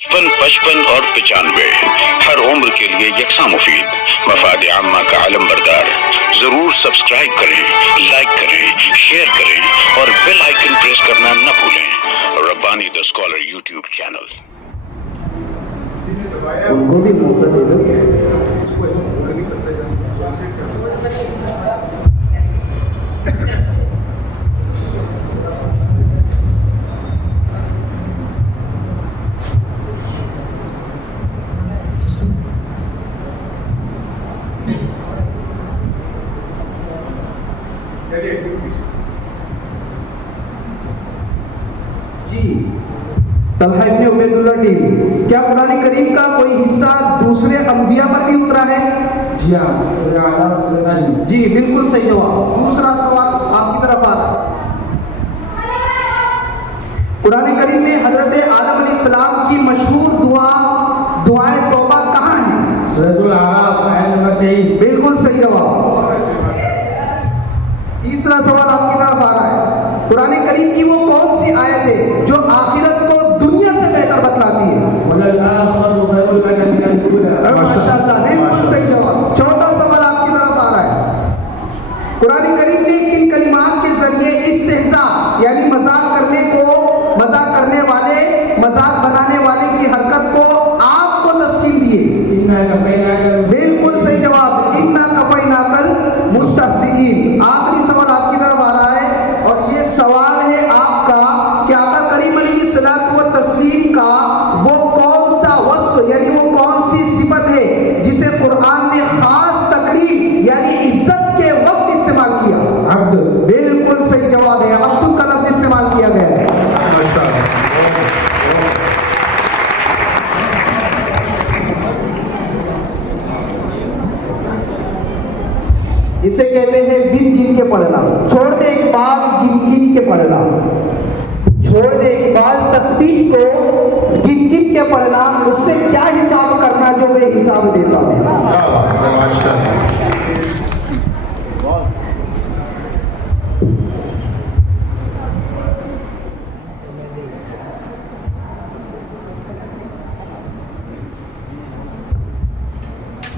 55 और 95 हर उम्र के लिए यकसा मुफीद, मफाद आम्मा का आलम बरदार। जरूर सब्सक्राइब करें, लाइक करें, शेयर करें और बेल आइकन प्रेस करना न भूलें। Rabbani the scholar YouTube channel. उनको भी मौका दे दो। जी तलहा इब्न उबैदुल्लाह टीम, क्या कुरान करीम का कोई हिस्सा दूसरे अंबिया पर भी उतरा है? जी हाँ, जी बिल्कुल सही जवाब। दूसरा सवाल आपकी तरफ आ रहा है। कुरान करीम में हजरत आदम अलैहिस्सलाम की मशहूर दुआए तौबा कहाँ है? सूरह अल-आराफ आयत नंबर 23। बिल्कुल सही जवाब। तीसरा सवाल आपकी तरफ आ रहा है। कुरान करीम की वो कौन सी आयत है जो आखिरत को दुनिया से बेहतर बतलाती है? माशाअल्लाह, बिल्कुल सही जवाब। चौथा सवाल आपकी तरफ आ रहा है। कुरान करीम ने किन कलिमात के जरिए इस्तेहज़ा यानी मजाक करने वाले, मजाक बनाने वाले की हरकत को आपको तस्कीन दी है? बिल्कुल सही जवाब। इन्ना कफ़ैनाकल मुस्तहज़िईन। आखिरी सवाल आपकी तरफ आ रहा है और ये सवाल है आपका कि आका करीम अलैहिस्सलातु व तस्लीम का वो कौन सा वस्फ यानी वो कौन सी सिफत है जिसे कुरान ने खास तकरीम यानी इज्जत के वक्त इस्तेमाल किया? अब्द। बिल्कुल सही जवाब है। अब्दुल का लफ्ज इस्तेमाल किया गया है। इसे कहते हैं गिन गिन के पढ़ना। छोड़ दे इकबाल गिन गिन के पढ़ना। छोड़ दे इकबाल तस्बीह को गिन गिन के पढ़ना। उससे क्या हिसाब करना जो वे हिसाब देता है।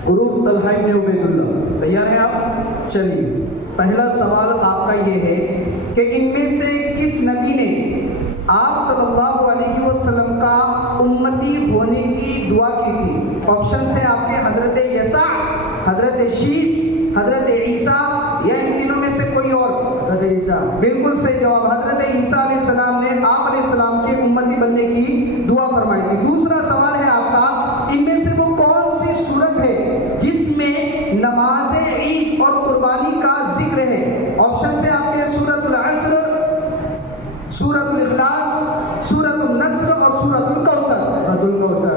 गुरु तलहा इब्न उबैदुल्लाह, तैयार हैं आप? चलिए, पहला सवाल आपका ये है कि इनमें से किस नबी ने आप सल्लल्लाहु अलैहि वसल्लम का उम्मती होने की दुआ की थी? ऑप्शन से आपके हजरत यसा, हजरत शीस, हजरत ईसा या इन तीनों में से कोई और? हजरत ईसा। बिल्कुल सही जवाब। हजरत ईसा अलैहिस्सलाम ने आप अलैहिस्सलाम के उम्मती बनने की दुआ फरमाई थी। दूसरा सवाल है आपका, इनमें से वो कौन सी सूरत है जिसमें नमाज ईद और कुर्बानी का जिक्र है? ऑप्शन से आपके सूरतुल अस्र, सूरतुल इखलास, सूरतुल नस्र और सूरतुल कौसर।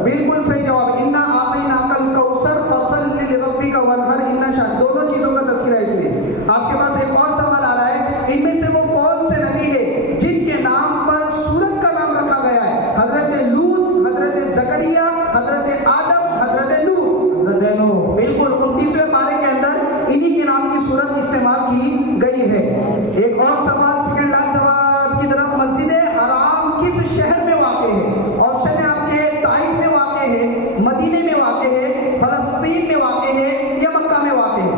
बिल्कुल सही जवाब। इन्ना आतैनाकल कौसर फसल्लि लिरब्बिका वनहर। इन्ना शाह, दोनों चीजों का तज़किरा है इसमें। आपके पास एक और सवाल आ रहा है। इनमें से वो कौन से नबी है जिनके नाम पर सूरत का नाम रखा गया है? हजरत लूत, हजरत जकरिया, हजरत आदम, हजरत नूह। बिल्कुल 29वें पारे के अंदर इन्हीं के नाम की सूरत इस्तेमाल की गई है। एक और सवाल, सेकंड लास्ट सवाल की तरफ। मस्जिद हराम किस शहर में वाक़ है? ऑप्शन है आपके ताइफ में वाक़ है, मदीने में वाक़ है, फलस्तीन में वाक़ है या मक्का में वाक़ है?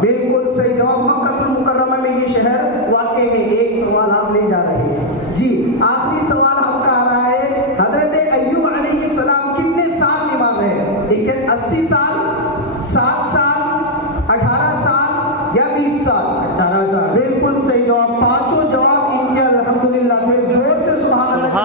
बिल्कुल सही जवाब। मक्कातुल मुकर्रमा में ये शहर वाक़ है। एक सवाल आप ले जा रहे हैं जी। आखिरी सवाल आपका आ रहा है। हजरत अय्यूब अलैहिस्सलाम कितने साल बीमार रहे? 80 साल, 7 साल, 18 साल या 20 साल? 18 साल। बिल्कुल सही जवाब। पांचों जवाब इनके अल्हम्दुलिल्लाह थे। जोर से सुभान अल्लाह।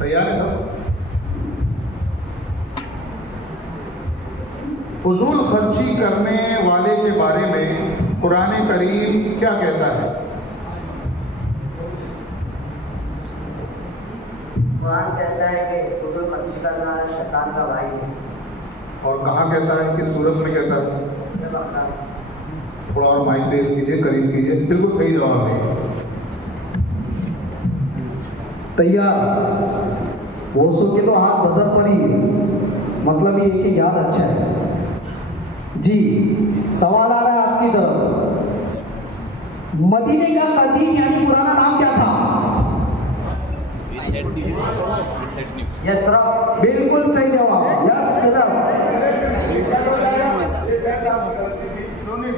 तैयार है सब? फजूल खर्ची करने वाले के बारे में कुरान करीम क्या कहता है? कुरान कहता है कि फजूल खर्ची करना शैतान का भाई है। और कहाँ कहता है? किस सूरत में कहता है? ये बता। थोड़ा और माइक तेज कीजिए, करीब कीजिए। बिल्कुल सही जवाब है। तैयार? वो सो के तो हाथ बजर पर ही है। मतलब ये कि याद अच्छा है। जी सवाल आ रहा है आपकी तरफ, मदीने का कदीम यानी पुराना नाम क्या था? यशरफ। बिल्कुल सही जवाब, यशरफ।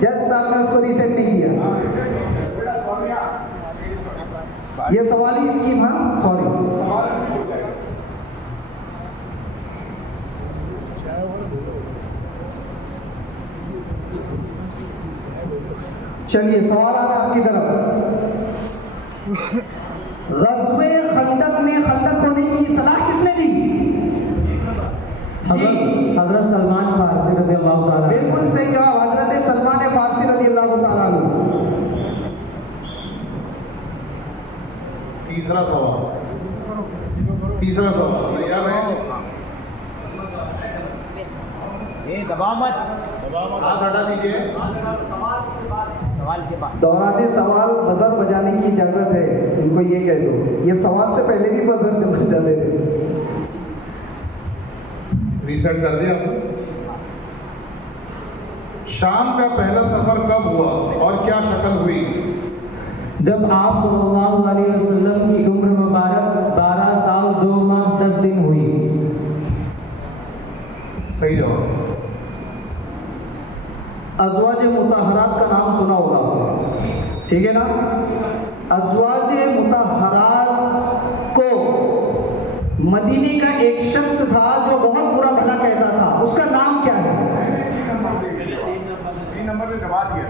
जस्ट आपने उसको रीसेट नहीं किया। ये सवाल ही स्कीम, हाँ सॉरी। चलिए सवाल आ रहा है आपकी तरफ, ग़ज़वे खंदक में खंदक होने की सलाह किसने दी? हज़रत सलमान फारसी रज़ी अल्लाह ताला। बिल्कुल सही जवाब, हजरत सलमान फारसी रज़ी अल्लाह ताला अन्हु। तीसरा सवाल तैयार है? दबाव मत, हाथ हटा दीजिए। सवाल के बाद दौराने सवाल बजर बजाने की इजाजत है, उनको ये कह दो, ये सवाल से पहले भी बजर बजा दे रहे। रीसेट कर दिया आपने? शाम का पहला सफर कब हुआ और क्या शक्ल हुई? जब आप सल्लल्लाहु अलैहि वसल्लम की उम्र मुबारक 12 साल 2 माह 10 दिन हुई। सही जवाब। अज़वाज मुतहरात का नाम सुना होगा, ठीक है ना? अज़वाज मुतहरात को मदीने का एक शख्स था जो बहुत बुरा भला कहता था, उसका नाम क्या है? 3 नंबर पे जवाब दिया।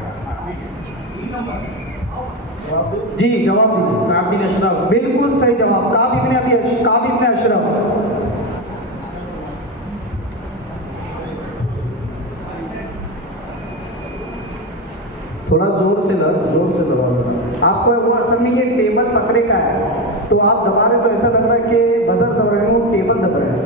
जी जवाब दीजिए। काब बिन अशरफ। बिल्कुल सही जवाब, काब इब्न अशरफ। थोड़ा जोर से दबाओ। आपको वो असल में ये टेबल पकड़े का है, तो आप दबा रहे तो ऐसा लग रहा है कि बजर दबा रहे हो, टेबल दबा रहे हैं।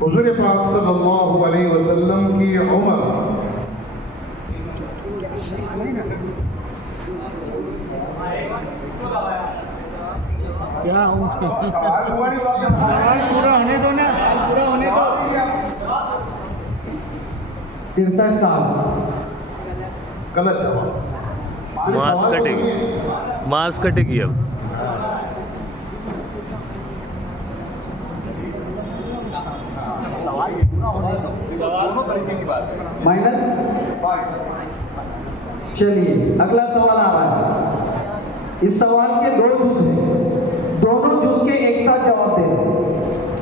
हुज़ूर पाक सल्लल्लाहु अलैहि वसल्लम की उम्र क्या सवाल पूरा होने दो ना, पूरा होने दो। 63 साल। गलत जवाब। मांस कटेगी, मांस कटेगी अब। माइनस। चलिए अगला सवाल आ रहा है, इस सवाल के 2 जुज हैं, दोनों जुज के एक साथ जवाब दें।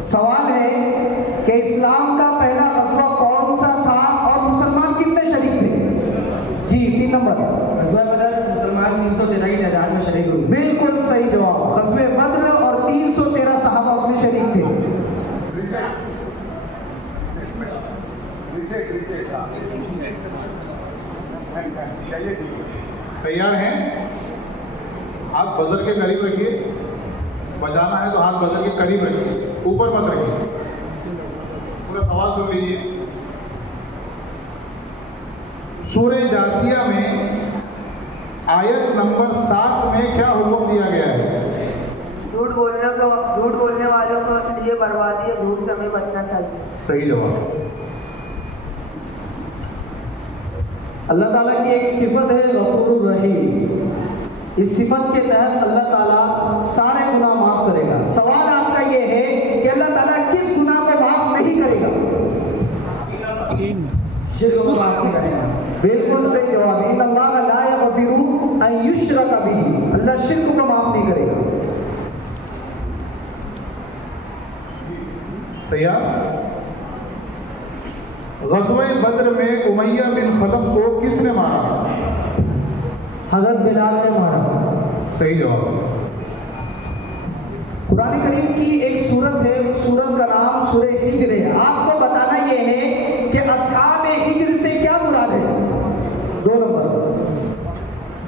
सवाल है कि इस्लाम का पहला ग़ज़वा कौन सा था और मुसलमान कितने शरीक थे? जी 3 नंबर। ग़ज़वा बदर मुसलमान 313 की तादाद में शरीक हुए। बिल्कुल सही जवाब, ग़ज़वे बद्र और 313 सहाबा उसमें शरीक थे। तैयार हैं? हाथ बजर के करीब रखिए, बजाना है तो हाथ बजर के करीब रखिए, ऊपर मत रखिए। पूरा सवाल सुन लीजिए। सूरह जासिया में आयत नंबर 7 में क्या हुक्म दिया गया है? झूठ बोलने वालों के लिए बर्बादी है, झूठ से हमें बचना चाहिए। सही जवाब। अल्लाह ताला की एक सिफत है गफूरुर रहीम। इस सिफत के तहत अल्लाह ताला सारे गुनाह माफ करेगा। सवाल आपका ये है कि अल्लाह ताला किस गुनाह को माफ नहीं करेगा? शिर्क को माफ नहीं करेगा। बिल्कुल सही जवाब, इन्नल्लाह ला यग़फिरु अन युश्रक बिही। अल्लाह शिर्क को माफ नहीं करेगा। तैयार? ग़ज़वे बद्र में उमैया बिन खलफ को किसने मारा? हज़रत बिलाल ने मारा। सही जवाब। कुरान करीम की एक सूरत है, उस सूरत का नाम सूरह हिज्र है। आपको बताना यह है कि अस्हाब हिज्र से क्या मुराद है? 2 नंबर।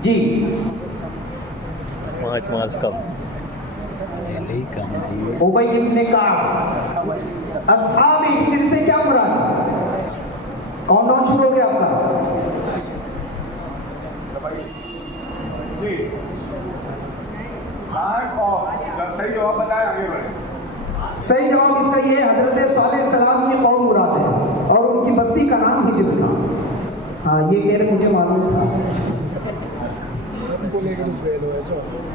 जी मास का उबई इब्न काब। अस्हाब हिज्र से क्या मुराद है? काउंटडाउन शुरू हो गया आपका। सही जवाब बताए, आगे बढ़े। सही जवाब इसका ये है, हजरत सालेह सलाम की कौम मुराद है और उनकी बस्ती का नाम हिज्र था। हाँ, ये कह रहे मुझे मालूम था।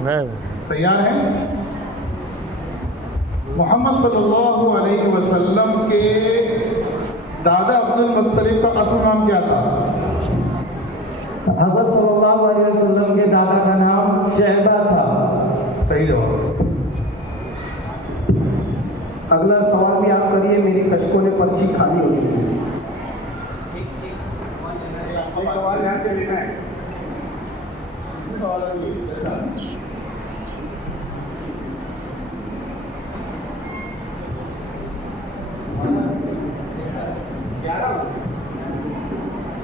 नहीं तैयार हैं? मोहम्मद सल्लल्लाहु अलैहि वसल्लम के दादा अब्दुल मुत्तलिब का असल नाम क्या था? हज़रत सल्लल्लाहु अलैहि वसल्लम के दादा का नाम शहबा था। सही जवाब। अगला सवाल भी आप करिए, मेरी कशकों ने पर्ची खाली हो चुकी है। सवाल यहाँ से लेना है।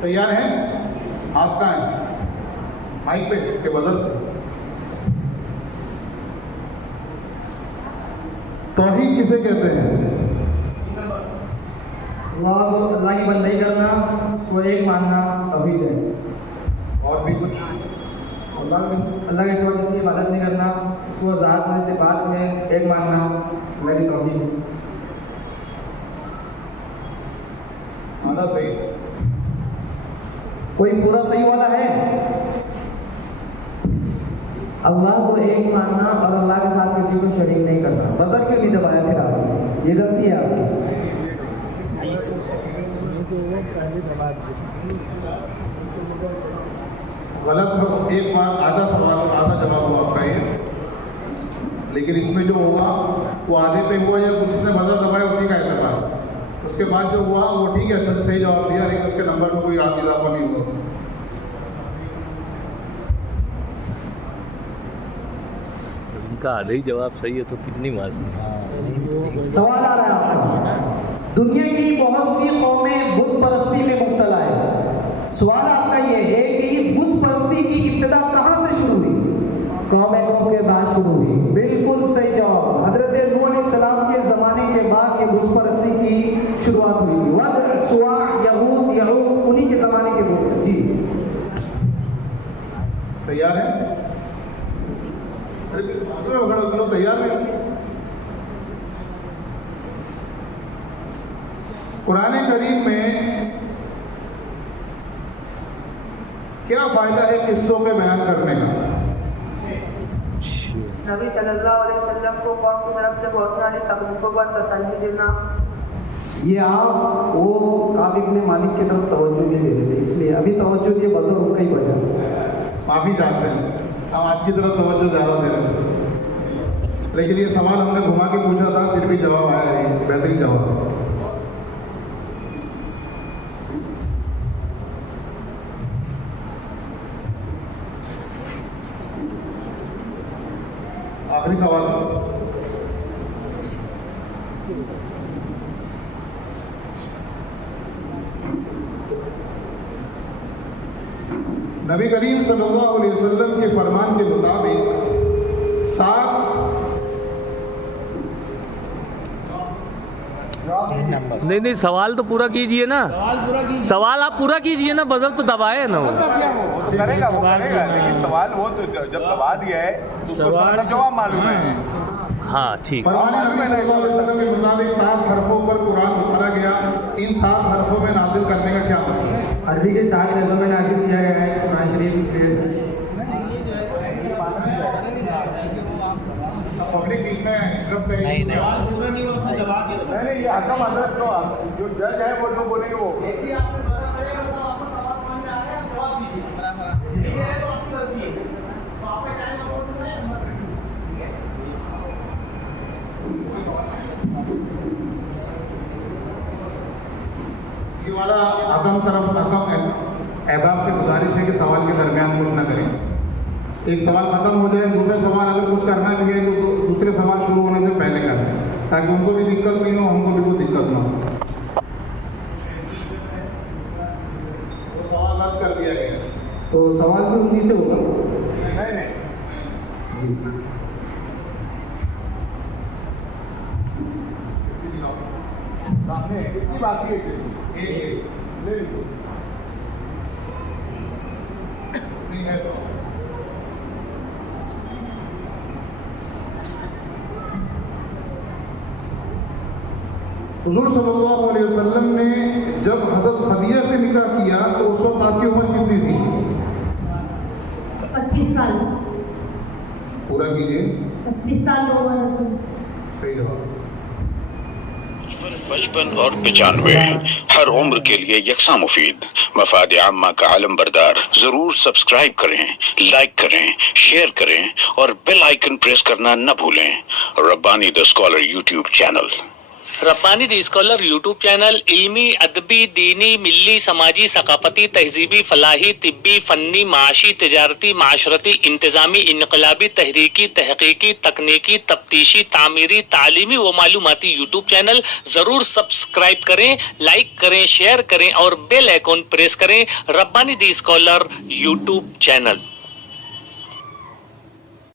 तैयार हैं? हाथ कहाँ है? माइक पे के बदल। तौहीद किसे कहते हैं? अल्लाह की बंदगी करना, उसको एक मानना तौहीद है। और भी कुछ? अल्लाह के सिवा किसी की इबादत नहीं करना, उसको ज़ात में सिफात में एक मानना मेरी तौहीद है। आधा सही। कोई पूरा सही वाला है? अल्लाह को एक मानना और अल्लाह के साथ किसी को शरीक नहीं करना। बजर क्यों नहीं दबाया फिर आप? ये गलती है आपकी। गलत हो एक बात, आधा सवाल आधा जवाब हुआ आपका ये, लेकिन इसमें जो होगा वो आधे पे हुआ या जिसने बजर दबाया उसी का एतबार। उसके बाद जो हुआ वो ठीक है, अच्छा से सही जवाब दिया, लेकिन उसके नंबर में कोई रात इजाफा नहीं हुआ। उनका आधा ही जवाब सही है तो कितनी मासूम। सवाल आ रहा है आपका। दुनिया की बहुत सी कौमें बुत परस्ती में मुब्तला है। सवाल आपका ये है कि इस बुत परस्ती की इब्तिदा कहाँ से शुरू हुई? कौम नूह के बाद शुरू हुई। बिल्कुल सही जवाब। हजरत नूह अलैहिस्सलाम के ज़माने के बाद ये बुत परस्ती की शुरुआत हुई थी। वद, सुवा, यहूद, यहूद उन्हीं के ज़माने के बुत हैं। जी तैयार है? अरे चलो तैयार है। कुरान करीम में क्या फायदा है किस्सों के बयान करने का? नबी सल्लल्लाहु अलैहि वसल्लम को कौम की तरफ से पहुंचने वाली तकलीफों पर तसल्ली देना। ये आप वो काब इब्ने मालिक की तरफ तवज्जो नहीं दे रहे थे, इसलिए अभी तवज्जो दिए, बजर उनका ही बचा। माफ़ी चाहते हैं, हम आपकी तरफ तवज्जो ज़्यादा दे रहे थे, लेकिन ये सवाल हमने घुमा के पूछा था, फिर भी जवाब आया है, बेहतरीन जवाब। आखिरी सवाल है। नबी करीम सल्लल्लाहु अलैहि वसल्लम के फरमान के मुताबिक 7 नहीं सवाल तो पूरा कीजिए ना। सवाल आप पूरा कीजिए ना, बजर तो दबाए ना वो। वो तो करेगा, लेकिन सवाल वो तो जब दबा दिया है तो उसका मतलब जवाब मालूम है। हाँ ठीक। फरमान नबी सल्लल्लाहु अलैहि वसल्लम के मुताबिक 7 हरफों पर कुरान उतारा गया। इन 7 हरफों में नाजिल करने का क्या मतलब है? अरबी के 7 लफ्ज़ों में नाज़िल किया गया है कुरान शरीफ, इसलिए पब्लिक इसमें ड्रब करेगी। नहीं, ये हकम हजरत को जो जज है वो जो बोलेंगे वो। ये वाला हकम अहबाब से गुजारिश है कि सवाल के दरमियान कुछ न करें। एक सवाल खत्म हो जाए, दूसरा सवाल अगर कुछ करना भी है तो दूसरे सवाल शुरू होने से पहले करें, ताकि उनको भी दिक्कत नहीं हो, हमको भी कोई दिक्कत ना हो। तो सवाल रद्द कर दिया गया। तो सवाल भी उन्हीं से होगा। नहीं सामने कितनी बाकी है? एक ले लीजिए। नहीं है तो हुजूर सल्लल्लाहु अलैहि वसल्लम ने जब हज़रत खदीजा से निकाह किया तो उस वक्त आपकी उम्र कितनी थी? 25 साल। पूरा कीजिए। 25 साल 2 वर्ष। सही जवाब। 55 और 95 हर उम्र के लिए यकसा मुफीद। मफाद आम्मा का आलम बरदार। जरूर सब्सक्राइब करें, लाइक करें, शेयर करें और बेल आइकन प्रेस करना न भूलें। Rabbani the scholar YouTube channel. Rabbani the scholar YouTube channel इल्मी, अदबी, दीनी, मिल्ली, समाजी, सकाफती, तहजीबी, फलाही, तिब्बी, फन्नी, माशी, तिजारती, माशरती, इंतजामी, इनकलाबी, तहरीकी, तहकीकी, तकनीकी, तफ्तीशी, तामीरी, तालीमी व मालूमाती यूट्यूब चैनल जरूर सब्सक्राइब करें, लाइक करें, शेयर करें और बेल आइकन प्रेस करें। Rabbani the scholar YouTube channel.